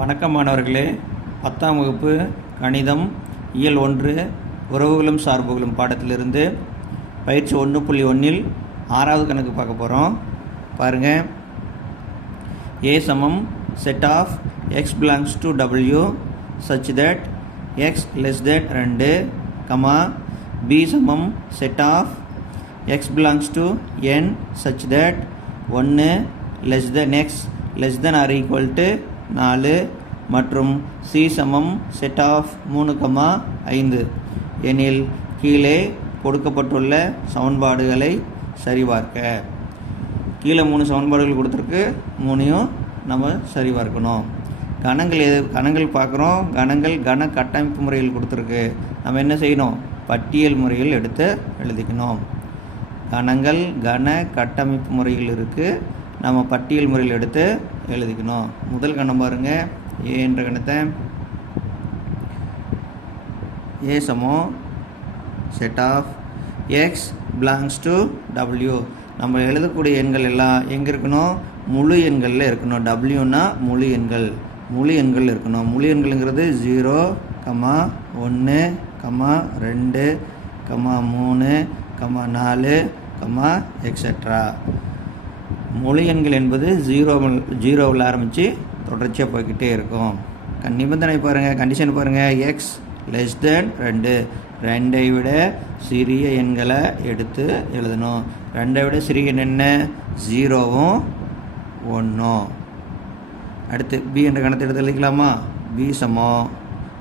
வணக்கம் மாணவர்களே. 10ஆம் வகுப்பு கணிதம் இயல் 1 உறவுகளும் சார்புகளும் பாடத்திலிருந்து பயிற்சி 1.1ல் 6வது கணக்கு பார்க்க போகிறோம். பாருங்கள். A சமம் set of x belongs to W such that x less than 2, B சமம் set of x belongs to n such that 1 less than x less than or equal to 4 மற்றும் C சமம் set of 3, 5 எனில் கீழே கொடுக்கப்பட்டுள்ள சமன்பாடுகளை சரிபார்க்க. கீழே 3 சமன்பாடுகள் கொடுத்துருக்கு, 3ஐயும் நம்ம சரிபார்க்கணும். கணங்கள் பார்க்குறோம். கணங்கள் கன கட்டமைப்பு முறையில் கொடுத்துருக்கு. நம்ம என்ன செய்யணும்? பட்டியல் முறையில் எடுத்து எழுதிக்கணும். கணங்கள் கன கட்டமைப்பு முறையில் இருக்குது, நம்ம பட்டியல் முறையில் எடுத்து எழுதிக்கணும். முதல் கணம் பாருங்கள். ஏ என்ற கணத்தை ஏ சமம் set of x belongs to W. நம்ம எழுதக்கூடிய எண்கள் எல்லாம் எங்கே இருக்கணும்? முழு எண்களில் இருக்கணும். டபிள்யூனா முழு எண்கள் இருக்கணும். முழு எண்கள்ங்கிறது 0, 1, 2, 3, 4, எக்ஸெட்ரா. முழு எண்கள் என்பது ஜீரோவில் ஆரம்பித்து தொடர்ச்சியாக போய்கிட்டே இருக்கும். நிபந்தனை பாருங்கள், கண்டிஷன் பாருங்கள். எக்ஸ் லெஸ் தென் 2, 2ஐ விட சிறிய எண்களை எடுத்து எழுதணும். 2ஐ விட சிறிய எண் என்ன? 0வும் 1ம். அடுத்து பி என்ற கணத்தை எடுத்து எழுதிக்கலாமா? பி சமம்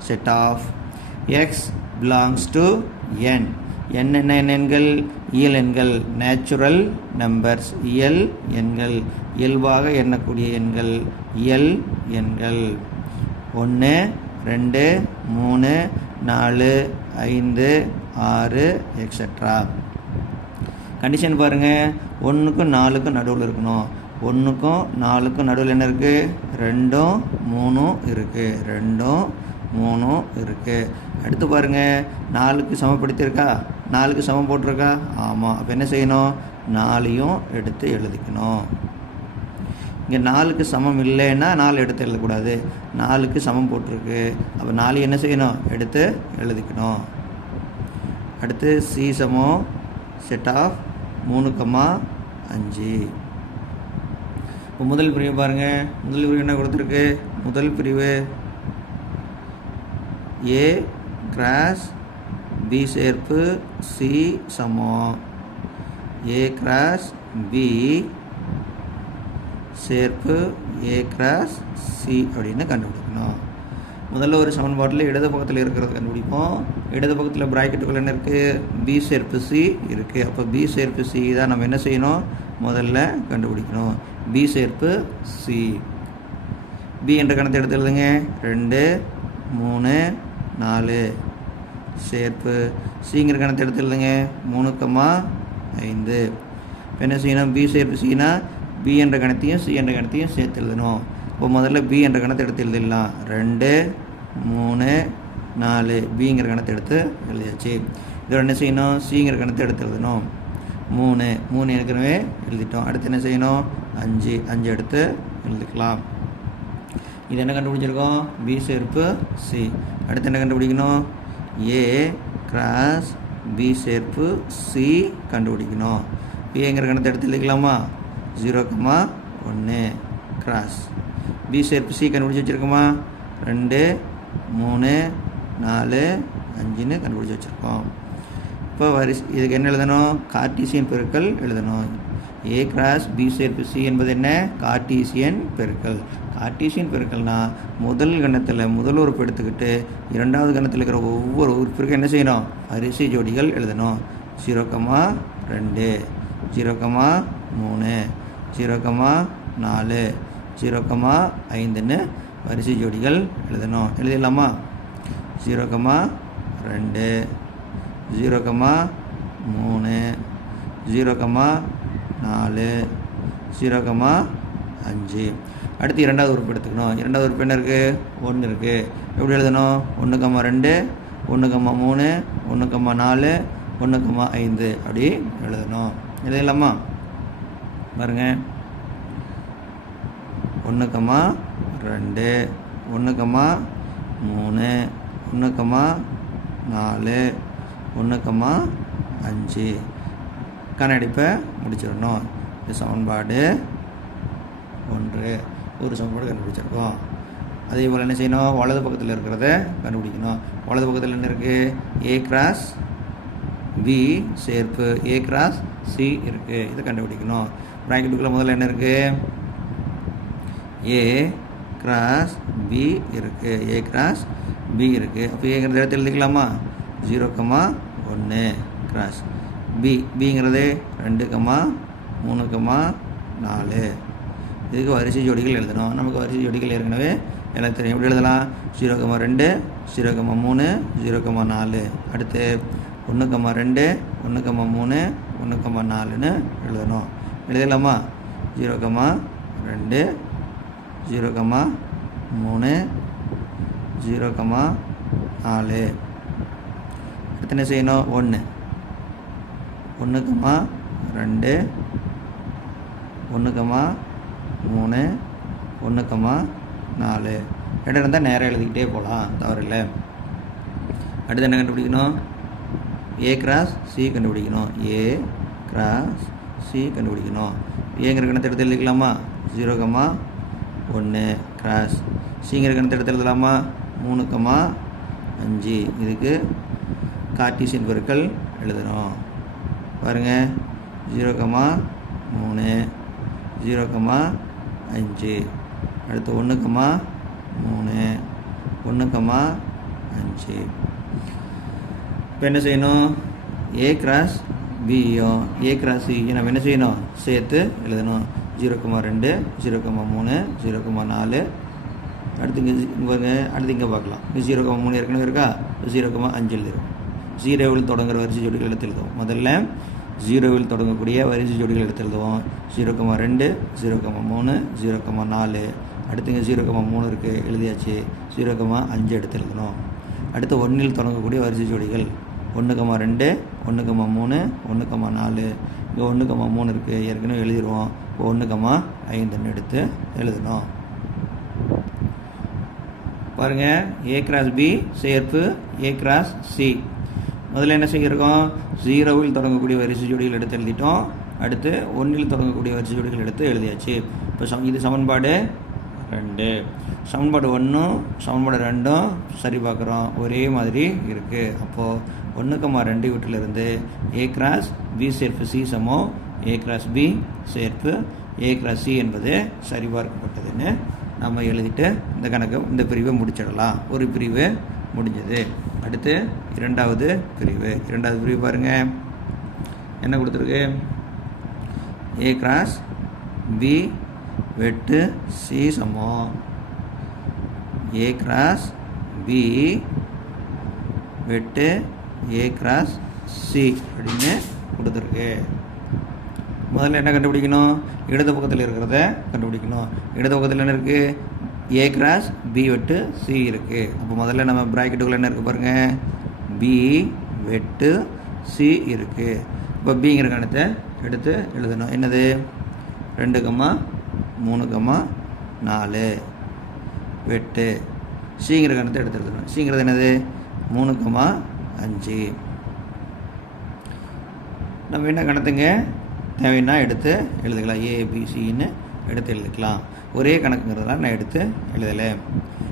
set of x belongs to N. என்ன எண்கள்? இயல் எண்கள், நேச்சுரல் நம்பர்ஸ். இயல் எண்கள், இயல்பாக எண்ணக்கூடிய எண்கள், இயல் எண்கள். 1, 2, 3, 4, 5, 6 எக்ஸெட்ரா. கண்டிஷன் பாருங்கள். 1க்கும் 4க்கும் நடுவில் இருக்கணும். 1க்கும் 4க்கும் நடுவில் என்ன இருக்குது? 2ம் 3ம் இருக்குது. 2ம் 3ம் இருக்குது. அடுத்து பாருங்கள். 4க்கு சமப்படுத்தியிருக்கா? 4க்கு சமம் போட்டிருக்கா? ஆமாம். அப்போ என்ன செய்யணும்? 4ஐயும் எடுத்து எழுதிக்கணும். இங்கே 4க்கு சமம் இல்லைன்னா 4 எடுத்து எழுதக்கூடாது. 4க்கு சமம் போட்டிருக்கு, அப்போ 4 என்ன செய்யணும்? எடுத்து எழுதிக்கணும். அடுத்து சி சமம் செட் ஆஃப் 3, 5. இப்போ முதல் பிரிவு பாருங்கள். முதல் பிரிவு என்ன கொடுத்துருக்கு? முதல் பிரிவு ஏ கிராஸ் பி சேர்ப்பு சி சமம் ஏ கிராஸ் பி சேர்ப்பு ஏ கிராஸ் சி அப்படின்னு கண்டுபிடிக்கணும். முதல்ல ஒரு சமன்பாட்டில் இடது பக்கத்தில் இருக்கிறது கண்டுபிடிப்போம். இடது பக்கத்தில் ப்ராக்கெட்டுக்குள்ள என்ன இருக்குது? பி சேர்ப்பு சி இருக்குது. அப்போ பி சேர்ப்பு சி தான் நம்ம என்ன செய்யணும்? முதல்ல கண்டுபிடிக்கணும். பி சேர்ப்பு சி. பி என்ற கணத்தை எடுத்து எழுதுங்க. 2, 3, 4 சேர்ப்பு சிங்கிற கணத்தை எடுத்து எழுதுங்க. 3, 5. இப்போ என்ன செய்யணும்? பி சேர்ப்பு சினா பி என்ற கணத்தையும் சி என்ற கணத்தையும் சேர்த்து எழுதணும். இப்போ முதல்ல பி என்ற கணத்தை எடுத்து எழுதிடலாம். 2, 3, 4 பிங்கிற கணத்தை எடுத்து எழுதியாச்சு. இதோட என்ன செய்யணும்? சிங்கிற கணத்தை எடுத்து எழுதணும். 3 ஏற்கனவே எழுதிட்டோம். அடுத்து என்ன செய்யணும்? 5 எடுத்து எழுதிக்கலாம். இது என்ன கண்டுபிடிச்சிருக்கோம்? பி சேர்ப்பு சி. அடுத்து என்ன கண்டுபிடிக்கணும்? ஏ கிராஸ் பி சேர்ப்பு சி கண்டுபிடிக்கணும். ஏங்கிற கணத்தை எடுத்து எழுதிக்கலாமா? 0, 1 கிராஸ் பி சேர்ப்பு சி கண்டுபிடிச்சி வச்சுருக்கோமா? 2, 3, 4, 5ன்னு கண்டுபிடிச்சி வச்சுருக்கோம். இப்போ இதுக்கு என்ன எழுதணும்? கார்ட்டீசியன் பெருக்கல் எழுதணும். ஏ கிராஸ் பி சேர்ப்பு சி என்பது என்ன? கார்ட்டீசியன் பெருக்கல். கார்ட்டீசியன் பெருக்கல்னா முதல் கணத்தில் முதல் உறுப்பு எடுத்துக்கிட்டு இரண்டாவது கணத்தில் இருக்கிற ஒவ்வொரு உறுப்பிற்கும் என்ன செய்யணும்? வரிசை ஜோடிகள் எழுதணும். 0, 2, 0, 3, 0, 4, 0, 5ன்னு வரிசை ஜோடிகள் எழுதணும். எழுதிடலாமா? 0, 2, 0, 3, 0, 4, 0, 5. அடுத்து இரண்டாவது உறுப்பு எடுத்துக்கணும். இரண்டாவது உறுப்பு என்ன இருக்குது? 1 இருக்குது. எப்படி எழுதணும்? 1, 2, 1, 3, 1, 4, 1, 5 அப்படி எழுதணும். எழுதலாமா? பாருங்கள். 1, 2, 1,3 1,4 1,5 கணடிப்பை முடிச்சிடணும். இந்த சமன்பாடு 1 ஒரு சமன்பாடு கண்டுபிடிச்சிருக்கோம். அதே போல் என்ன செய்யணும், வலது பக்கத்தில் இருக்கிறத கண்டுபிடிக்கணும். வலது பக்கத்தில் என்ன இருக்குது, A கிராஸ் B சேர்ப்பு A கிராஸ் C இருக்குது. இதை கண்டுபிடிக்கணும். ப்ராக்கெட்டுக்குள்ளே முதல்ல என்ன இருக்குது, A கிராஸ் B இருக்குது. A கிராஸ் B இருக்குது. அப்போ ஏங்கிறத இடத்துல எழுதிக்கலாமா, 0,1 கிராஸ் பிங்கிறது 2,3,4. இதுக்கு வரிசை ஜோடிகள் எழுதணும். நமக்கு வரிசை ஜோடிகள் ஏற்கனவே எனக்கு தெரியும். எப்படி எழுதலாம், 0,2 0,3 0,4. அடுத்து 1,2 1,3 1,4ன்னு எழுதணும். எழுதலாமா, 0,2 0,3 0,4. அடுத்து என்ன செய்யணும், 1 1,2 1,3 1,4. இடம் இருந்தால் நேராக எழுதிக்கிட்டே போகலாம், தவறில்லை. அடுத்து என்ன கண்டுபிடிக்கணும், A கிராஸ் C கண்டுபிடிக்கணும். A கிராஸ் C கண்டுபிடிக்கணும். ஏங்கிற கணத்தை எடுத்து எழுதிக்கலாமா, 0,1 கிராஸ் சிங்கிற கணத்தை எடுத்து எழுதலாமா, 3,5. இதுக்கு கார்ட்டீசியன் பெருக்கல் எழுதணும். பாருங்கள், 0,3 0,5. அடுத்து 1,3 1,5. இப்போ என்ன செய்யணும், A கிராஸ் பியும் A கிராஸ் சியும் நம்ம என்ன செய்யணும், சேர்த்து எழுதணும். 0,2 0,3 0,4. அடுத்து இங்கே அடுத்து இங்கே பார்க்கலாம். 0,3 ஏற்கனவே இருக்கா, 0,5 எழுதிடும். 0வில் தொடங்குகிற வரிசை ஜோடிகள் எடுத்து எழுதுவோம். முதல்ல 0வில் தொடங்கக்கூடிய வரிசை ஜோடிகள் எடுத்து எழுதுவோம். 0,2 0,3 0,4. அடுத்து இங்கே 0,3 இருக்குது, எழுதியாச்சு. 0,5 எடுத்து எழுதணும். அடுத்து 1ல் தொடங்கக்கூடிய வரிசை ஜோடிகள் 1,2 1,3 1,4. இங்கே 1,3 இருக்குது, ஏற்கனவே எழுதிடுவோம். இப்போ 1,5ன்னு எடுத்து எழுதணும். பாருங்கள், A கிராஸ் B சேர்ப்பு A கிராஸ் C. முதல்ல என்ன செய்கிறோம், 0வில் தொடங்கக்கூடிய வரிசை ஜோடிகள் எடுத்து எழுதிட்டோம். அடுத்து 1ல் தொடங்கக்கூடிய வரிசை ஜோடிகள் எடுத்து எழுதியாச்சு. இப்போ இது சமன்பாடு 2. சமன்பாடு 1ம் சமன்பாடு 2ம் சரி பார்க்குறோம், ஒரே மாதிரி இருக்குது. அப்போது 1,2 வீட்டிலிருந்து A கிராஸ் B சேர்ப்பு C சமம் A கிராஸ் B சேர்ப்பு A கிராஸ் C என்பது சரிபார்க்கப்பட்டதுன்னு நம்ம எழுதிட்டு இந்த கணக்கு இந்த பிரிவை முடிச்சிடலாம். ஒரு பிரிவு முடிஞ்சது. அடுத்து இரண்டாவது பிரிவு பாருங்கள், என்ன கொடுத்துருக்கு, A கிராஸ் B வெட்டு C சமம் A கிராஸ் B வெட்டு A கிராஸ் C அப்படின்னு கொடுத்துருக்கு. முதல்ல என்ன கண்டுபிடிக்கணும், இடது பக்கத்தில் இருக்கிறத கண்டுபிடிக்கணும். இடது பக்கத்தில் என்ன இருக்குது, A கிராஸ் B வெட்டு C இருக்குது. அப்போ முதல்ல நம்ம ப்ராக்கெட்டுக்குள்ளே என்ன இருக்குது பாருங்கள், B வெட்டு C இருக்குது. இப்போ பிங்கிற கணத்தை எடுத்து எழுதணும். என்னது, 2,3,4 வெட்டு சிங்கிற கணத்தை எடுத்து எழுதணும். சிங்கிறது என்னது, 3,5. நம்ம என்ன கணத்துங்க தேவைன்னா எடுத்து எழுதிக்கலாம். ABCன்னு எடுத்து எழுதிக்கலாம். ஒரே கணக்குங்கிறதுனால நான் எடுத்து எழுதலை.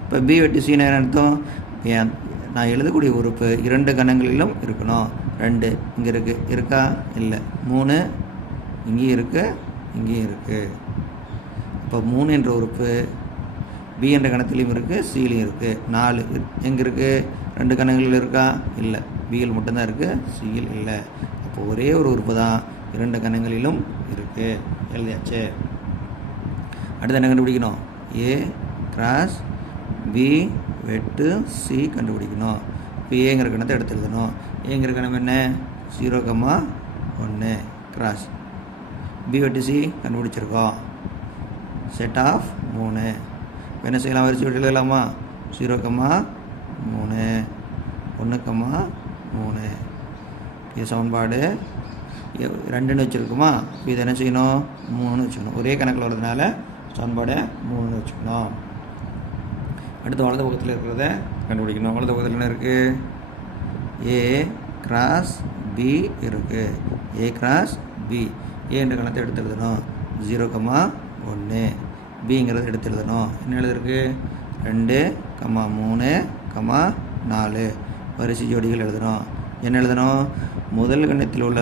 இப்போ B வெட்டு C என்ன அர்த்தம், நான் எழுதக்கூடிய உறுப்பு 2 கணங்களிலும் இருக்கணும். 2 இங்கே இருக்கா, இல்லை. 3 இங்கேயும் இருக்குது, இங்கேயும் இருக்குது. இப்போ 3 என்ற உறுப்பு B என்ற கணத்திலையும் இருக்குது, Cலையும் இருக்குது. 4 எங்கே இருக்குது, 2 கணங்களில் இருக்கா, இல்லை. Bயில் மட்டும்தான் இருக்குது, Cயில் இல்லை. அப்போ ஒரே ஒரு உறுப்பு தான் 2 கணங்களிலும் இருக்குது. எழுதியாச்சு. அடுத்து என்ன கண்டுபிடிக்கணும், A கிராஸ் B வெட்டு C கண்டுபிடிக்கணும். இப்போ ஏங்கிற கணத்தை எடுத்து எழுதணும். ஏங்கிற கணம் என்ன, 0,1 கிராஸ் B வெட்டு C கண்டுபிடிச்சிருக்கோம். Set of 3. இப்போ என்ன செய்யலாம், வரிசை வெட்டி எழுதலாமா, 0,3 1,3. இது சமன்பாடு 2ன்னு வச்சுருக்குமா. இது என்ன செய்யணும், 3ன்னு வச்சுக்கணும். ஒரே கணக்கில் வர்றதுனால சமன்பாடு 3ன்னு வச்சுக்கணும். அடுத்து வலது பக்கத்தில் இருக்கிறத கண்டுபிடிக்கணும். வலது பக்கத்தில் என்ன இருக்குது? ஏ கிராஸ் பி இருக்குது. A cross B. ஏ என்ற கணத்தை எடுத்து எழுதணும். 0,1. பிங்கிறத எடுத்து எழுதணும். என்ன எழுதிருக்கு? 2, 3, 4 வரிசை ஜோடிகள் எழுதணும். என்ன எழுதணும்? முதல் கணத்தில் உள்ள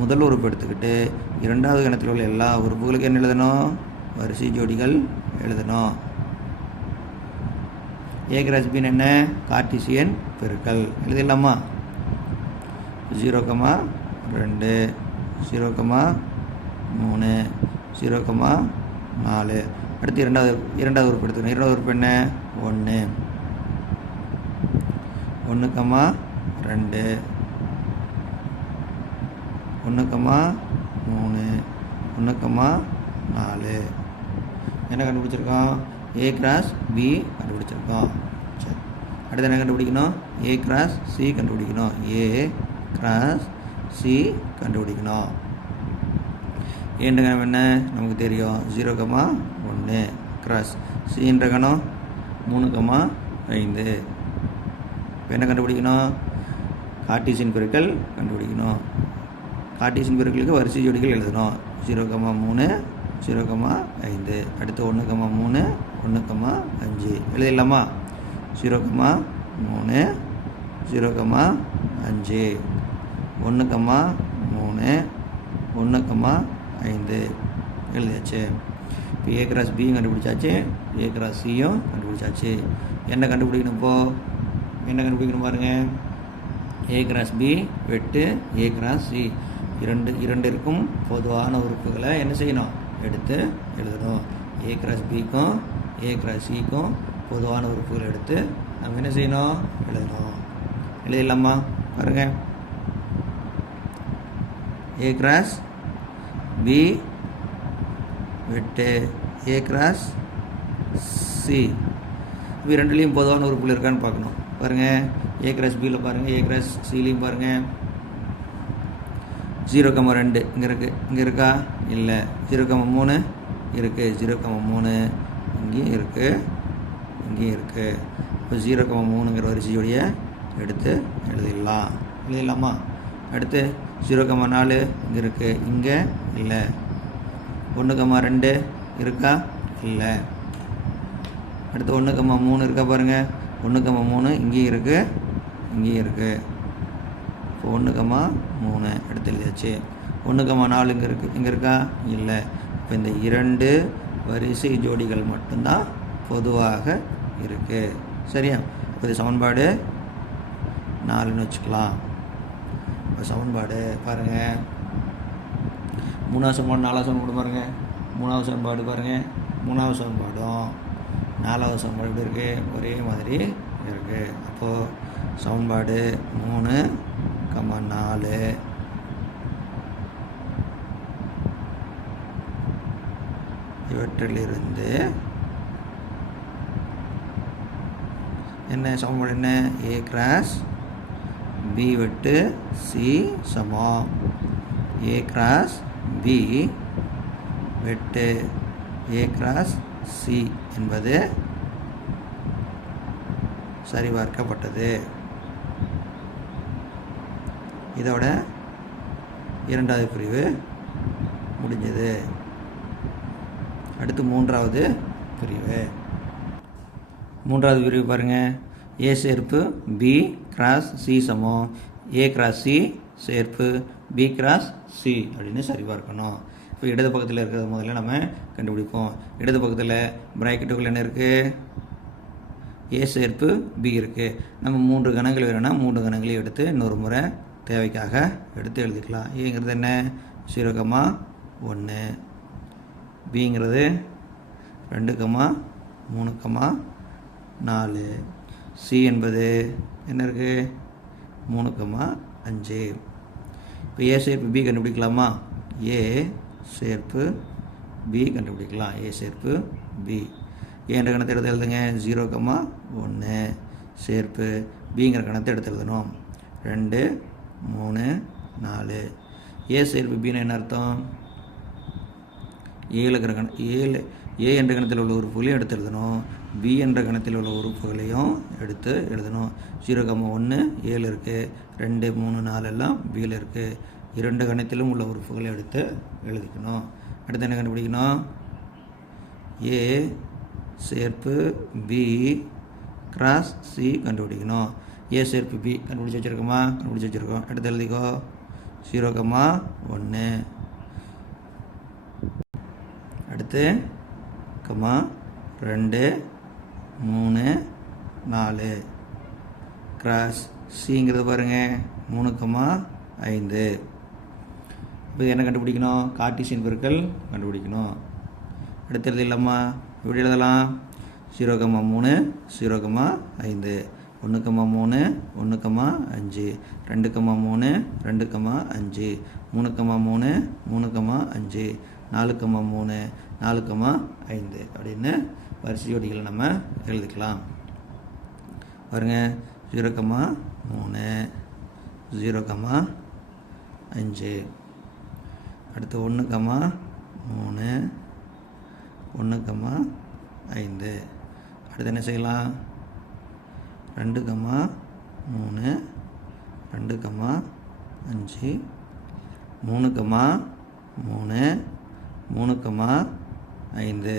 முதல் உறுப்பு எடுத்துக்கிட்டு இரண்டாவது கணத்தில் உள்ள எல்லா உறுப்புகளுக்கும் என்ன எழுதணும்? வரிசை ஜோடிகள் எழுதணும். ஏ கிராஸ் பின்னு என்ன? கார்ட்டீசியன் பெருக்கல். எழுதிடலாமா? 0,2, 0,3, 0,4. அடுத்து இரண்டாவது உறுப்பு எடுத்துக்கணும். இரண்டாவது உறுப்பு என்ன? 1, 1,2, 1,3, 1,4. என்ன கண்டுபிடிச்சிருக்கோம்? ஏ கிராஸ் பி கண்டுபிடிச்சிருக்கோம். சரி, அடுத்து என்ன கண்டுபிடிக்கணும்? ஏ கிராஸ் சி கண்டுபிடிக்கணும். ஏ கிராஸ் சி கண்டுபிடிக்கணும். ஏன்ற கணம் என்ன? நமக்கு தெரியும். 0,1 கிராஸ் சின்ற கணம் 3,5. இப்போ என்ன கண்டுபிடிக்கணும்? கார்ட்டீசியன் பெருக்கல் கண்டுபிடிக்கணும். கார்ட்டீசியன் பெருக்கலுக்கு வரிசை ஜோடிகள் எழுதணும். 0,3, 0,5. அடுத்து 1,3, 1,5 எழுதிடலாமா? 0,3, 0,5, 1,3, 1,5 எழுதியாச்சு. இப்போ ஏ கிராஸ் பியும் கண்டுபிடிச்சாச்சு, ஏ கிராஸ் சியும் கண்டுபிடிச்சாச்சு. என்ன கண்டுபிடிக்கணும்? இப்போது என்ன கண்டுபிடிக்கணும் பாருங்கள். ஏ கிராஸ் பி வெட்டு ஏ கிராஸ் சி இரண்டிற்கும் பொதுவான உறுப்புகளை என்ன செய்யணும்? எடுத்து எழுதணும். ஏ கிராஸ் பிக்கும் ஏ கிராஸ் சிக்கும் பொதுவான உறுப்புகளை எடுத்து நம்ம என்ன செய்யணும்? எழுதணும். எழுதிடலாமா? பாருங்கள். ஏ கிராஸ் பி வெட்டு ஏ கிராஸ் சி. இப்போ ரெண்டுலேயும் பொதுவான உறுப்புகள் இருக்கான்னு பார்க்கணும். பாருங்கள், ஏ கிராஸ் பியில் பாருங்கள், ஏ கிராஸ் சிலையும் பாருங்கள். 0,2 இங்கே இருக்குது. இங்கே இருக்கா? இல்லை. 0,3 இருக்குது. 0,3 இங்கேயும் இருக்குது, இங்கேயும் இருக்குது. இப்போ 0,3ங்கிற வரிசை ஜோடியை எடுத்து எழுதிடலாமா? அடுத்து 0,4 இங்கே இருக்குது, இங்கே இல்லை. 1,2 இருக்கா? இல்லை. அடுத்து 1,3 இருக்கா? பாருங்கள், 1,3 இங்கேயும் இருக்குது, இங்கேயும் இருக்குது. இப்போ 1,3 எடுத்து எழுதியாச்சு. 1,4 இங்கே இருக்குது, இங்கே இருக்கா? இல்லை. இப்போ இந்த 2 வரிசை ஜோடிகள் மட்டும்தான் பொதுவாக இருக்குது. சரியா? இப்போ இது சமன்பாடு 4ன்னு வச்சுக்கலாம். இப்போ சமன்பாடு பாருங்கள், 3வது சமன்பாடு 4வது சமன்பாடு பாருங்கள். 3வது சமன்பாடு பாருங்கள், 3வது சமன்பாடும் 4வது சமன்பாடு எப்படி இருக்குது? ஒரே மாதிரி இருக்குது. அப்போது சமன்பாடு 3,4 இவற்றிலிருந்து என்ன சமன்பாடு? என்ன? ஏ கிராஸ் பி வெட்டு சி சமம் ஏ கிராஸ் பி வெட்டு ஏ கிராஸ் சி என்பது சரிபார்க்கப்பட்டது. இதோட இரண்டாவது பிரிவு முடிஞ்சது. அடுத்து மூன்றாவது பிரிவு. மூன்றாவது பிரிவு பாருங்கள். ஏ சேர்ப்பு பி கிராஸ் சி சமம் ஏ கிராஸ் சி சேர்ப்பு பி கிராஸ் சி அப்படின்னு சரிபார்க்கணும். இப்போ இடது பக்கத்தில் இருக்கிறது முதல்ல நம்ம கண்டுபிடிப்போம். இடது பக்கத்தில் பிராக்கெட்டுக்குள்ள என்ன இருக்குது? ஏ சேர்ப்பு பி இருக்குது. நம்ம 3 கணங்கள் வேணும்னா 3 கணங்களையும் எடுத்து இன்னொரு முறை தேவைக்காக எடுத்து எழுதிக்கலாம். ஏங்கிறது என்ன? 0,1, பிங்கிறது 2,3,4, சி என்பது என்ன இருக்குது? 3,5. இப்போ ஏ சேர்ப்பு பி கண்டுபிடிக்கலாமா? ஏ சேர்ப்பு பி கண்டுபிடிக்கலாம். ஏ சேர்ப்பு பி. ஏன்ற கணத்தை எடுத்து எழுதுங்க. 0,1 சேர்ப்பு பிங்கிற கணத்தை எடுத்து எழுதணும். 2, 3, 4. ஏ சேர்ப்பு பின்னு என்ன அர்த்தம்? 7 ஏ என்ற கணத்தில் உள்ள உறுப்புகளையும் எடுத்து எழுதணும். பி என்ற கணத்தில் உள்ள உறுப்புகளையும் எடுத்து எழுதணும். 0,1 ஏழு இருக்குது, 2 3 4 எல்லாம் பியில் இருக்குது. 2 கணத்திலும் உள்ள உறுப்புகளை எடுத்து எழுதிக்கணும். அடுத்து என்ன கண்டுபிடிக்கணும்? ஏ சேர்ப்பு பி கிராஸ் சி கண்டுபிடிக்கணும். ஏ சேர்ப்பு பி கண்டுபிடிச்சி வச்சுருக்கோமா? கண்டுபிடிச்சி வச்சுருக்கோம். அடுத்து எழுதிக்கோ 0,1. அடுத்து 2 3 4 கிராஸ் சிங்கிறது பாருங்கள் 3,5. இப்போ என்ன கண்டுபிடிக்கணும்? கார்ட்டீசியன் பெருக்கல் கண்டுபிடிக்கணும். அடுத்து எழுதிடலாமா? எப்படி எழுதலாம்? 0,3 0,5 1,3 1,5 2,3 2,5 3,3 3,5 4,3 4,5 அப்படின்னு வரிசை ஜோடிகளை நம்ம எழுதிக்கலாம். பாருங்க 0,3 0,5 அடுத்து 1,3 1,5 அடுத்து என்ன செய்யலாம்? 2,3 2,5 3,3 3,5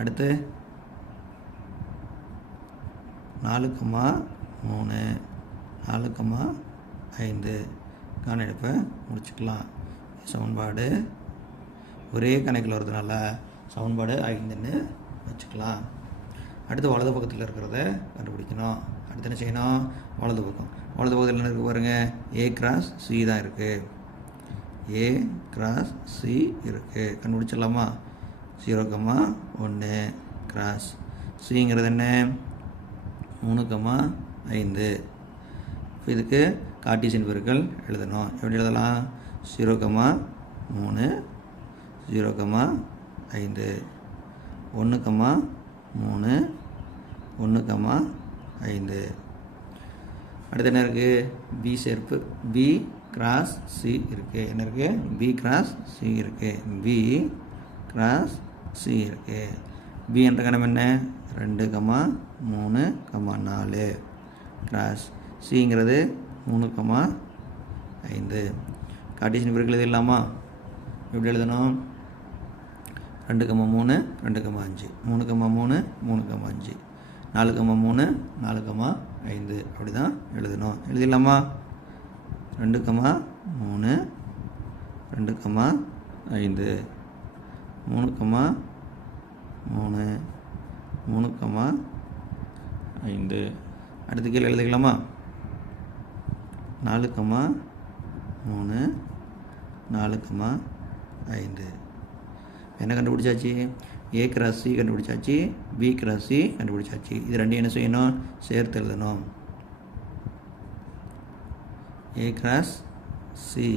அடுத்து 4,3 4,5 கணக்கெடுப்பை முடிச்சுக்கலாம். சமன்பாடு ஒரே கணக்கில் வரதுனால சமன்பாடு 5ன்னு வச்சுக்கலாம். அடுத்து வலது பக்கத்தில் இருக்கிறத கண்டுபிடிக்கணும். அடுத்து என்ன செய்யணும்? வலது பக்கத்தில் என்ன இருக்குது பாருங்கள்? ஏ கிராஸ் சி தான் இருக்குது. ஏ கிராஸ் சி இருக்குது. கண்டுபிடிச்சிடலாமா? 0,1 கிராஸ் சிங்கிறது என்ன? 3,5. இப்போ இதுக்கு கார்ட்டீசியன் பெருக்கல் எழுதணும். எப்படி எழுதலாம்? 0,3 0,5 1,3 1,5 அடுத்து என்ன இருக்குது? பி சேர்ப்பு பி கிராஸ் சி இருக்குது. என்ன இருக்குது? பி கிராஸ் சி இருக்குது. பி கிராஸ் சி இருக்குது. பி என்ற கணம் என்ன? 2,3, 4 கிராஸ் சிங்கிறது 3,5. கார்ட்டீசியன் பெருக்கல் எழுதலாமா? எப்படி எழுதணும்? 2,3 2,5 3,3 3,5 4,3 4,5 அப்படி தான் எழுதணும். எழுதிடலாமா? 2,3 2,5 3,3 3,5 அடுத்து கீழே எழுதிக்கலாமா? 4,3 4,5 என்ன கண்டுபிடிச்சாச்சு? ஏ கிராஸ் சி கண்டுபிடிச்சாச்சு, பி கிராஸ் சி கண்டுபிடிச்சாச்சு. இது ரெண்டையும் என்ன செய்யணும்? சேர்த்து எழுதணும். ஏ கிராஸ் சி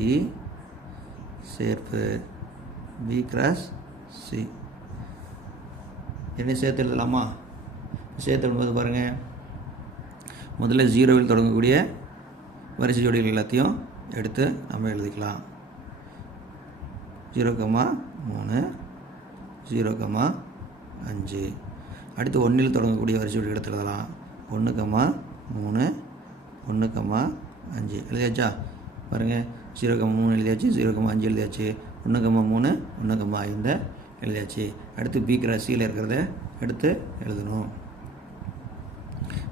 சேர்ப்பு பி கிராஸ் சி என்ன சேர்த்து எழுதலாமா? சேர்த்து எழுதும்போது பாருங்கள், முதல்ல 0வில் தொடங்கக்கூடிய வரிசை ஜோடிகள் எல்லாத்தையும் எடுத்து நம்ம எழுதிக்கலாம். 0,3 0,5 அடுத்து 1ல் தொடங்கக்கூடிய வரிசை ஜோடிகள் எடுத்து எழுதலாம். 1,3 1,5 எழுதியாச்சா? பாருங்கள் 0,3 எழுதியாச்சு, 0,5 எழுதியாச்சு, 1,3 1,5 எழுதியாச்சு. அடுத்து பி கிராஸ் சியில் இருக்கிறத எடுத்து எழுதணும்.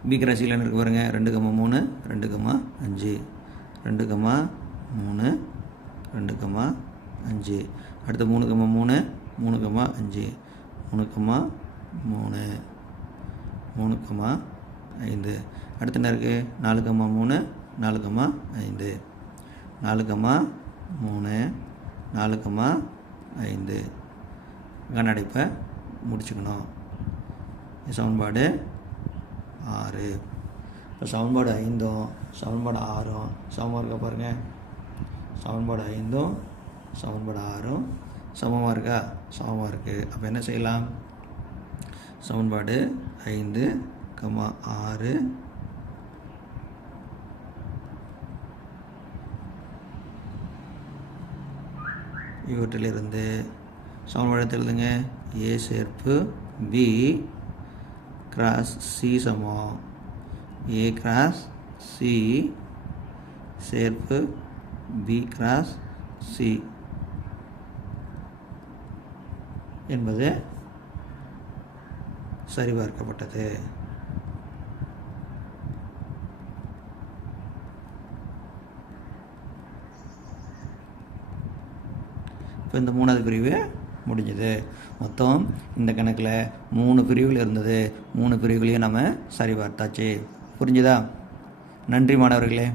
பி கிராஸ் சியில் என்ன இருக்குது பாருங்கள்? 2,3 2,5 2,3 2,5 அடுத்து 3,3 3,5 3,3 3,5 அடுத்து என்ன இருக்குது? 4,3 4,5 4,3 4,5 கணடைப்பை முடிச்சுக்கணும். சமன்பாடு 6. இப்போ சமன்பாடு 5ம் சமன்பாடு 6ம் சமமாக இருக்கா பாருங்கள்? சமன்பாடு 5ம் சமன்பாடு 6ம் சமமாக இருக்கா? சமமாக இருக்குது. அப்போ என்ன செய்யலாம்? சமன்பாடு 5, 6 இவற்றிலிருந்து சமன்பாடு எழுதுங்க. ஏ சேர்ப்பு பி கிராஸ் சி சமம் ஏ கிராஸ் சி சேர்ப்பு பி கிராஸ் சி என்பது சரிபார்க்கப்பட்டது. இப்போ இந்த 3வது பிரிவு முடிஞ்சது. மொத்தம் இந்த கணக்கில் 3 பிரிவுகள் இருந்தது. 3 பிரிவுகளையும் நம்ம சரிபார்த்தாச்சு. புரிஞ்சுதா? நன்றி மாணவர்களே.